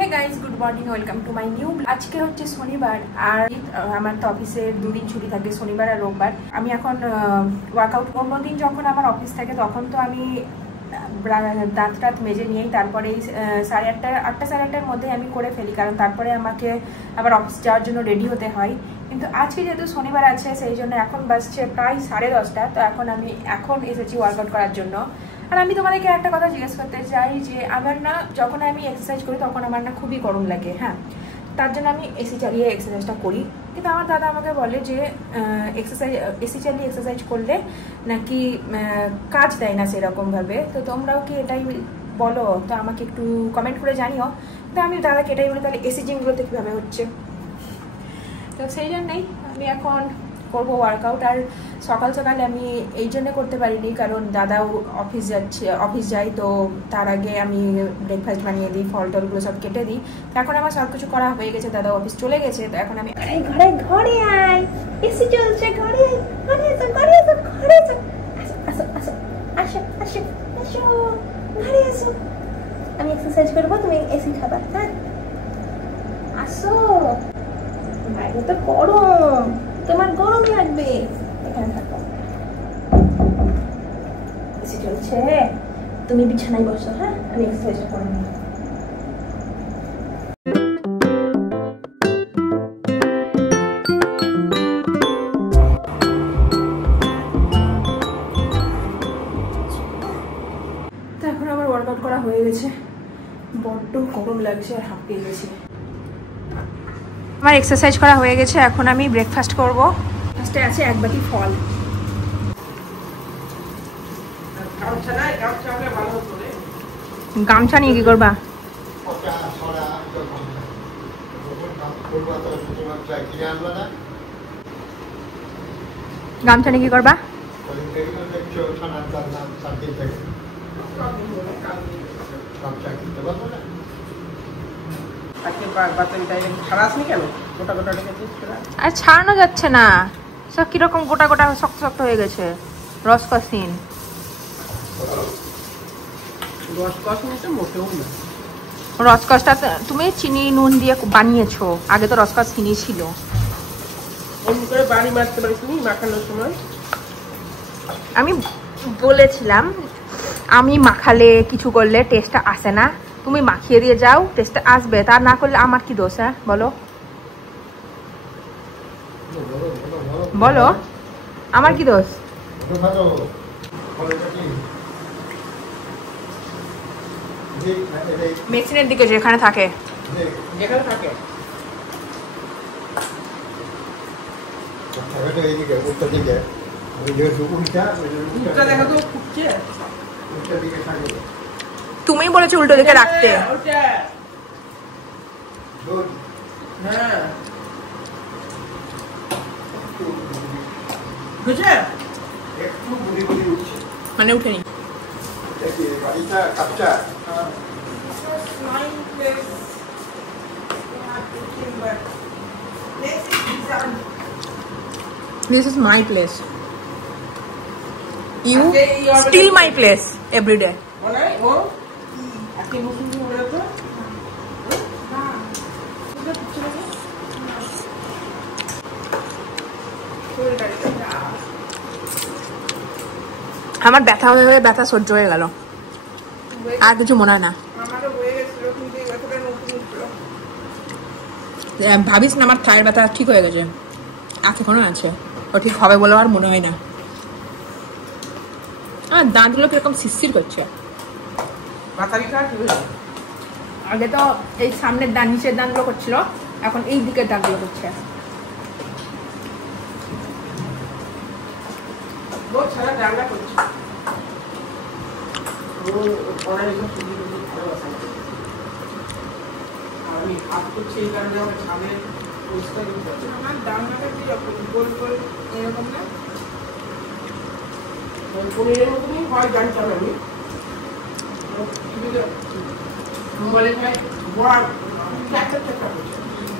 Hey guys, good morning, welcome to my new. আজকে হচ্ছে শনিবার আর আমার তো অফিসের দুদিন ছুটি থাকে, শনিবার আর রোববার। আমি এখন ওয়ার্কআউট অন্যদিন যখন আমার অফিস থাকে তখন তো আমি দাঁত টাত মেজে নিয়েই তারপরে সাড়ে আটটা সাড়ে আটটার মধ্যে আমি করে ফেলি, কারণ তারপরে আমাকে আবার অফিস যাওয়ার জন্য রেডি হতে হয়। কিন্তু আজকে যেহেতু শনিবার আছে সেই জন্য এখন বাজছে প্রায় 10:30, তো এখন এসেছি ওয়ার্কআউট করার জন্য। আর আমি তোমাদেরকে একটা কথা জিজ্ঞেস করতে চাই যে আমার না, যখন আমি এক্সারসাইজ করি তখন আমার না খুবই গরম লাগে, হ্যাঁ, তার জন্য আমি এসি চালিয়ে এক্সারসাইজটা করি। কিন্তু আমার দাদা আমাকে বলে যে এসি চালিয়ে এক্সারসাইজ করলে নাকি কাজ দেয় না সেরকমভাবে। তো তোমরাও কি এটাই বলো? তো আমাকে একটু কমেন্ট করে জানিও। তো আমি দাদাকে এটাই বলি, তাহলে এসি জিমগুলোতে কীভাবে হচ্ছে। তো সেই জন্যই আমি এখন করবো ওয়ার্কআউট। আর সকাল সকালে আমি এই জন্য করতে পারিনি কারণ দাদাও অফিস যায়, তো তার আগে আমি ব্রেকফাস্ট বানিয়ে দিই, ফল টলগুলো সব কেটে দিই। এখন আমার সব কিছু করা হয়ে গেছে, দাদা অফিস চলে গেছে। তো এখন আমি ঘরে আয়, এসি চলছে, ঘরে আসো, আমি এক্সারসাইজ করবো, তুমি এসি খাবা, হ্যাঁ আসো। বাইরে তো গরম, তোমার গরম লাগবে, এখানে থাকো, এসি চলছে, তুমি বিছানায় বসো, হ্যাঁ আমি এক্সারসাইজ করে নিই। তো এখন আমার ওয়ার্কআউট করা হয়ে গেছে, বড্ড গরম লাগছে আর হাঁপিয়ে গেছি। আমার এক্সারসাইজ করা হয়ে গেছে, এখন আমি ব্রেকফাস্ট করব। ফার্স্টে আছে এক বাটি ফল। গামছা নিয়ে কি করবা? গামছা নিয়ে কি করবা? আর ছাড়ানো যাচ্ছে না, সব কিরকম গোটা গোটা শক্ত শক্ত হয়ে গেছে। রসকসিন রসকসটা তুমি চিনি নুন দিয়ে বানিয়েছো, আগে তো রসকস চিনি ছিল। আমি বলেছিলাম আমি মাখালে কিছু করলে টেস্টটা আসে না, তুমি মাখিয়ে দিয়ে যাও, টেস্টটা আসবে। তা না করলে আমার কি দোষ? হ্যাঁ বলো বলো, আমার কি দোষ? মেশিনের দিকে যেখানে থাকে তুমি বলেছো উল্টো দিকে রাখতে। মানে উঠেনি। This is my place. You steal my place every day. আমার ব্যথা হয়ে ব্যথা সহ্য হয়ে গেল, আর কিছু মনে হয় না। ভাবিস না আমার থায়ের ব্যথা ঠিক হয়ে গেছে, এখনো আছে, ও ঠিক হবে বলে আর মনে হয় না। আমার দাঁতগুলো কিরকম শিরশির করছে। আগে তো এই সামনের দাঁত, নিচের দাঁতগুলো করছিল, এখন এই দিকের দাঁতগুলো করছে। আমার দামটা কি গোল গোল এরকম না, পনিরের মতনই হয় জানতাম আমি।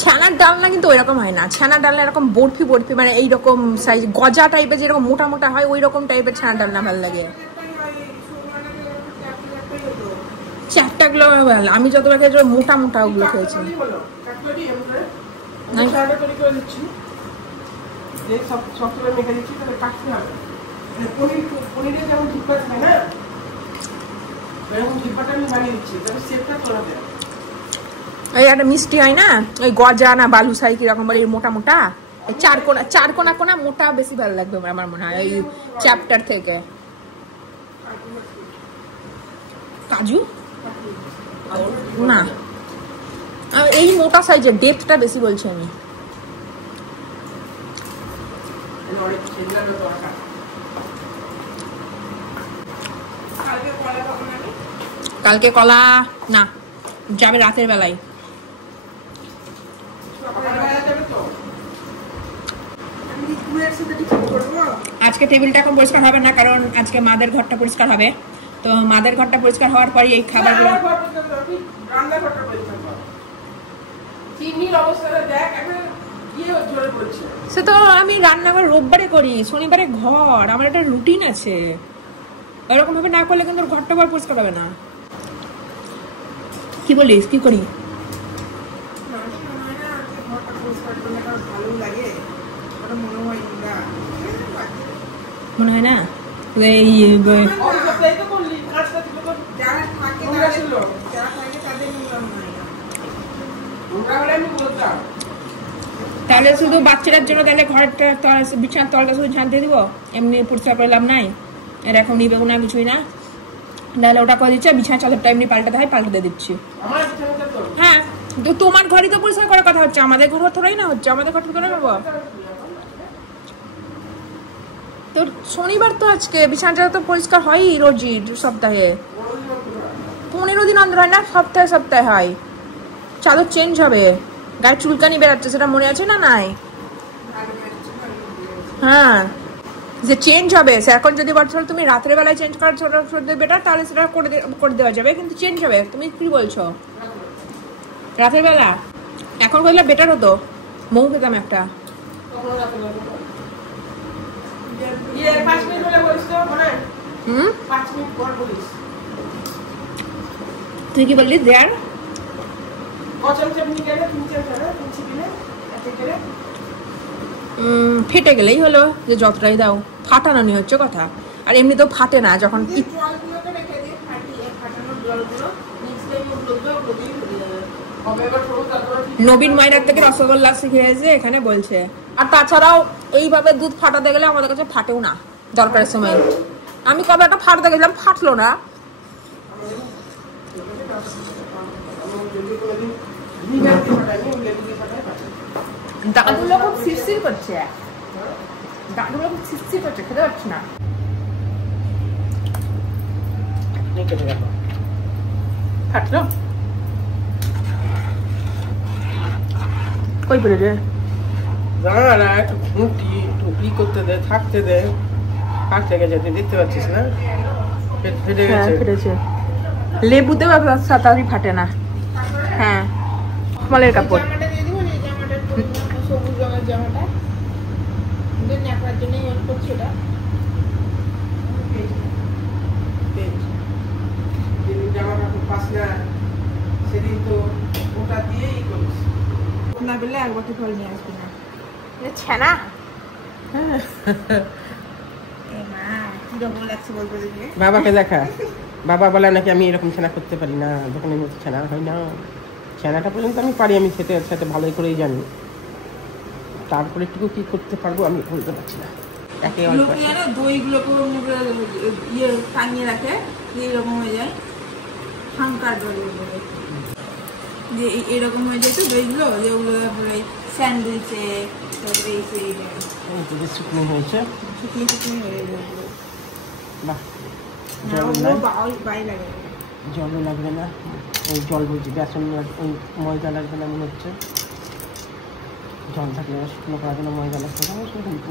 ছানার ডালনা কিন্তু ওইরকম হয় না, ছানার ডালনা এরকম বরফি বরফি, মানে এইরকম সাইজ গজা টাইপের, যেরকম মোটা মোটা হয় ওই রকম টাইপের ছানার ডালনা ভালো লাগে। চ্যাপ্টা এগুলো আমি যতবার খেয়েছি মোটা মোটা ওগুলো খেয়েছি। এই একটা মিষ্টি হয় না ওই গজা না বালুশাই কিরকম বলে মোটা মোটা চার কোনা কোনা মোটা বেশি ভালো লাগবে আমার মনে হয় এই চ্যাপ্টার থেকে। কাজু না এই মোটা সাইজের ডেপথটা বেশি বলছি আমি। কালকে কলা না যাবে রাতের বেলায়। আজকে টেবিলটা এখন পরিষ্কার হবে না কারণ আজকে মাদের ঘরটা পরিষ্কার হবে। তো মাদের ঘরটা পরিষ্কার হওয়ার পরে এই খাবারগুলো সে তো আমি রান্নাঘর রোববারে করি, শনিবারে ঘর, আমার একটা রুটিন আছে। এরকম ভাবে না করলে কিন্তু ঘরটা ঘর পরিষ্কার হবে না। কি বলিস কি করি? মনে হয় না তাহলে শুধু বাচ্চাটার জন্য তাহলে ঘরটা বিছানার তলটা শুধু ঝাঁট দিয়ে দিব, এমনি পরিষ্কার করে লাভ নাই। এর এখন নিবে না কিছুই না, তাহলে ওটা করে দিচ্ছে বিছানার চাদরটা এমনি পাল্টাতে হয় পাল্টে দিচ্ছি। হ্যাঁ তো তোমার ঘরই তো পরিষ্কার করার কথা হচ্ছে, আমাদের ঘর থোড়াই না হচ্ছে, আমাদের ঘর করে নেবো। তো শনিবার তো আজকে বিছানাটা তো পরিষ্কার হয়ই রোজই সপ্তাহে, 15 দিন অন্তর হয় না, সপ্তাহে সপ্তাহে হয়। চাদর চেঞ্জ হবে, গায়ে চুলকানি বেড়াচ্ছে সেটা মনে আছে না? নাই হ্যাঁ যে চেঞ্জ হবে সে এখন যদি বলছো তুমি রাতের বেলায় চেঞ্জ করার ছোট বেটার তাহলে সেটা করে দেওয়া যাবে, কিন্তু চেঞ্জ হবে। তুমি কি বলছো রাতের বেলা? এখন বললে বেটার হতো, মৌ খেতাম একটা। তুই কি বললি দেয়ার ফেটে গেলেই হলো, যে যতটাই দাও, ফাটানো নিয়ে হচ্ছে কথা। আর এমনি তো ফাটে না যখন নবীন মায়ের থেকে রসগোল্লা শিখিয়েছে এখানে বলছে। আর তাছাড়াও এইভাবে দুধ ফাটাতে গেলে আমাদের কাছে ফাটেও না দরকারের সময়। আমি কবে একটা ফাটাতে গেলাম ফাটলো না। দাদুগুলো খুব শিরশির করছে, দাদুগুলো খুব শিরশির করছে, খেতে পারছি না। ফাটলো কই পড়ে রে? দাঁড়া একটু ঘুঁটি টুকরি করতে দে, থাকতে দে, ফাটতে গেছে তুই দেখতে পাচ্ছিস না? ফেটে গেছে, ফেটেছে। লেবুতে তাড়াতাড়ি ফাটে না। হ্যাঁ মলের কাপড় সবুজ রঙের জামাটা ন্যাকড়ার জন্য ইউজ করছি। ওটা জামাটা খুব পাস না সেদিন তো ওটা দিয়েই করিস না পেলে এক বছর ফল নিয়ে আসবি না ছানা। বাবাকে দেখা, বাবা বলে নাকি আমি এরকম ছানা করতে পারি না, দোকানের মতো ছানা হয় না। ছানাটা পর্যন্ত আমি পারি, আমি খেতে সাথে ভালোই করেই জানি, তারপরে একটু কি করতে পারবো আমি বলতে পারছি না। দইগুলোকে ইয়ে টাঙিয়ে রাখে এইরকম হয়ে যায়, হাঙ্কার দই যে এরকম হয়ে যেত দইগুলো, যেগুলো তারপরে স্যান্ডউইচে তারপরে শুকনো হয়েছে, শুকনো শুকনো হয়ে যায়। বাহ জলও লাগবে না, ওই জল বলছি বেসন, ওই ময়দা লাগবে না মনে হচ্ছে। জল থাকলে শুকনো করার জন্য ময়দা লাগবে না,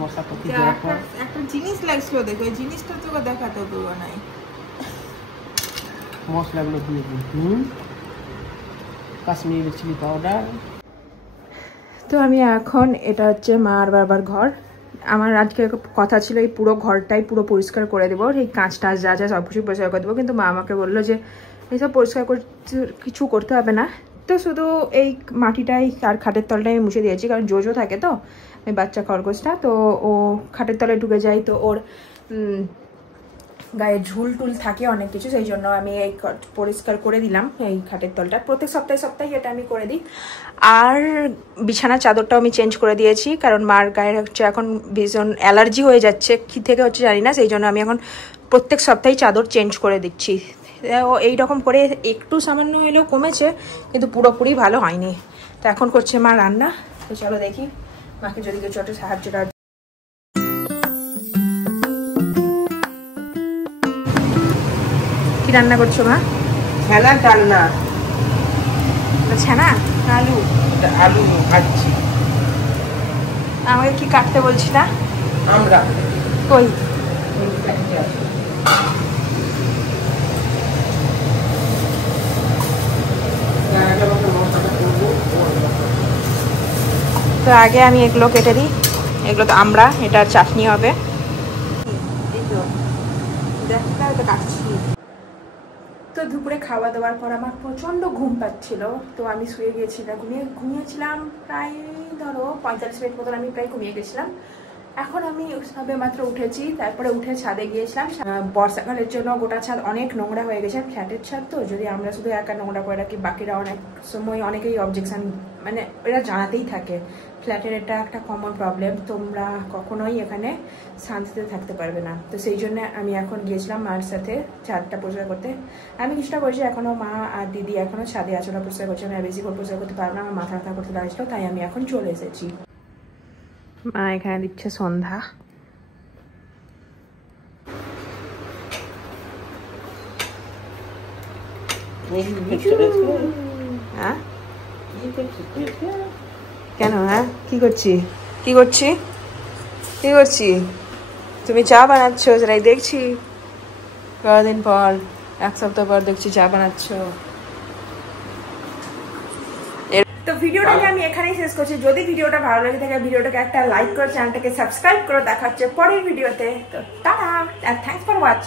মশলা পাতি দেওয়ার পর একটা জিনিস লাগছিল, দেখো এই জিনিসটা তোকে দেখাতে দেবো নাই, মশলাগুলো দিয়ে দিই। Kashmiri chili powder. তো আমি এখন এটা হচ্ছে মার বাবার ঘর। আমার আজকে কথা ছিল এই পুরো ঘরটাই পুরো পরিষ্কার করে দেবো, এই কাঁচ টাচ যা যা সব কিছু পরিষ্কার করে দেবো, কিন্তু মা আমাকে বললো যে এইসব পরিষ্কার কিছু করতে হবে না, তো শুধু এই মাটিটাই আর খাটের তলটাই আমি মুছে দিয়েছি, কারণ জোজো থাকে তো এই বাচ্চা খরগোশটা, তো ও খাটের তলে ঢুকে যায়, তো ওর গায়ে ঝুল টুল থাকে অনেক কিছু, সেই জন্য আমি এই পরিষ্কার করে দিলাম এই খাটের তলটা। প্রত্যেক সপ্তাহে এটা আমি করে দিই। আর বিছানার চাদরটাও আমি চেঞ্জ করে দিয়েছি, কারণ মার গায়ে হচ্ছে এখন ভীষণ অ্যালার্জি হয়ে যাচ্ছে, কী থেকে হচ্ছে জানি না, সেই জন্য আমি এখন প্রত্যেক সপ্তাহে চাদর চেঞ্জ করে দিচ্ছি। ও এইরকম করে একটু সামান্য এলেও কমেছে, কিন্তু পুরোপুরি ভালো হয়নি। তো এখন করছে মা রান্না, তো চলো দেখি মাকে যদি কিছু একটা সাহায্য। কি রান্না করছো মা? ছানা ডালনা। ছানা আলু? আলু ভাজছি। আমাকে কি কাটতে বলছি না? আমরা কই তো আগে আমি এগুলো কেটে দিই, এগুলো তো আমরা, এটার চাটনি হবে। তো দুপুরে খাওয়া দাওয়ার পর আমার প্রচণ্ড ঘুম পাচ্ছিল, তো আমি শুয়ে গিয়েছিলাম, ঘুমিয়েছিলাম প্রায় ধরো 45 মিনিট মতন আমি প্রায় ঘুমিয়ে গেছিলাম। এখন আমি সবে মাত্র উঠেছি, তারপরে উঠে ছাদে গিয়েছিলাম। বর্ষাকালের জন্য গোটা ছাদ অনেক নোংরা হয়ে গেছে, ফ্ল্যাটের ছাদ তো, যদি আমরা শুধু একা নোংরা করে রাখি, বাকিরা অনেক সময় অনেকেই অবজেকশন মানে এরা জানাতেই থাকে। ফ্ল্যাটের এটা একটা কমন প্রবলেম, তোমরা কখনোই এখানে শান্তিতে থাকতে পারবে না। তো সেই জন্য আমি এখন গিয়েছিলাম মার সাথে ছাদটা পরিষ্কার করতে। আমি কিছুটা করেছি, এখনও মা আর দিদি এখনও ছাদে আছে, ওরা পরিষ্কার করছে। আমি বেশি করে পরিষ্কার করতে পারবো না, আমার মাথা ব্যথা করতে লাগছিল, তাই আমি এখন চলে এসেছি। মা এখানে দিচ্ছে সন্ধ্যা। কেন? হ্যাঁ কি করছি কি করছি কি করছি? তুমি চা বানাচ্ছ, সেটাই দেখছি। কদিন পর, 1 সপ্তাহ পর দেখছি চা বানাচ্ছ। তো ভিডিওটাকে আমি এখানেই শেষ করছি। যদি ভিডিওটা ভালো লাগে থাকে, ভিডিওটাকে একটা লাইক করে চ্যানেলটাকে সাবস্ক্রাইব করে। দেখা হচ্ছে পরের ভিডিওতে। তো টাটা, থ্যাঙ্কস ফর ওয়াচিং।